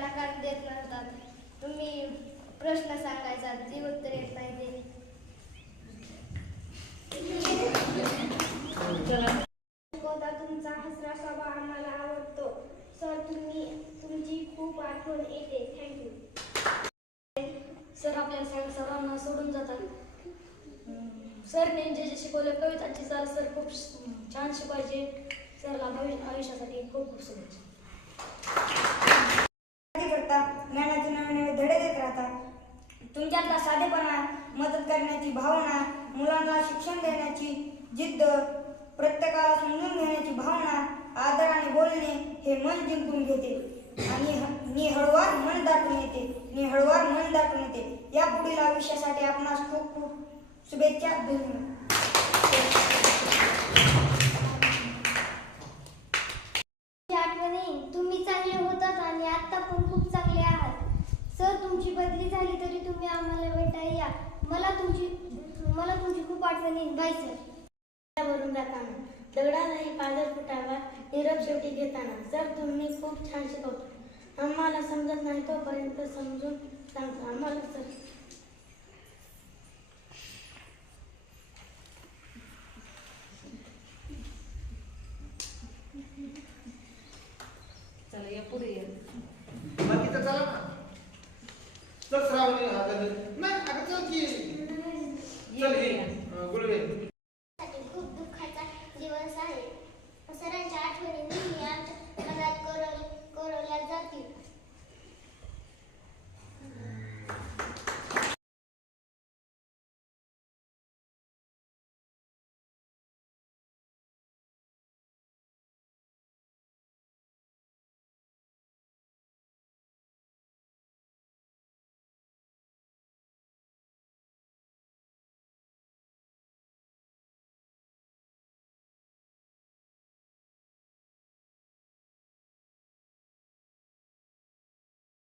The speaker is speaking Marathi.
उत्तराला कारण देत नसतात. तुम्ही प्रश्न सांगायचा, ती उत्तर येत नाही ते. शिकवता तुमचा हसरा स्वभाव आम्हाला आवडतो. सर तुमची खूप आठवण येते. थँक्यू. सर आपल्याला सर्वांना सोडून जातात. सरने जे शिकवले कवितांची चाल सर खूप छान शिकवायचे. सरला आयुष्यासाठी खूप खूप शुभेच्छा. ज्ञानाचे नवे नवे धडे देत राहतात. तुमच्यातला साधेपणा, मदत करण्याची भावना, मुलांना शिक्षण देण्याची जिद्द, प्रत्येकाला समजून घेण्याची भावना, आदराने बोलणे हे मन जिंकून घेते आणि हळूवार मन दाटून येते. या पुढील आयुष्यासाठी आपणास खूप खूप शुभेच्छा. आठवणी तुम्ही चांगले होतात आणि आता पण खूप चांगले आहात. सर तुमची बदली झाली तरी तुम्ही आम्हाला भेटायला या. मला तुमची खूप आठवण येईल. Bye sir. वरून जाताना दगडालाही काजळ फुटावा, निरोप शेवटी घेताना. सर तुम्ही खूप छान शिकवता. आम्हाला समजत नाही तोपर्यंत समजून सांगता. आम्हाला सर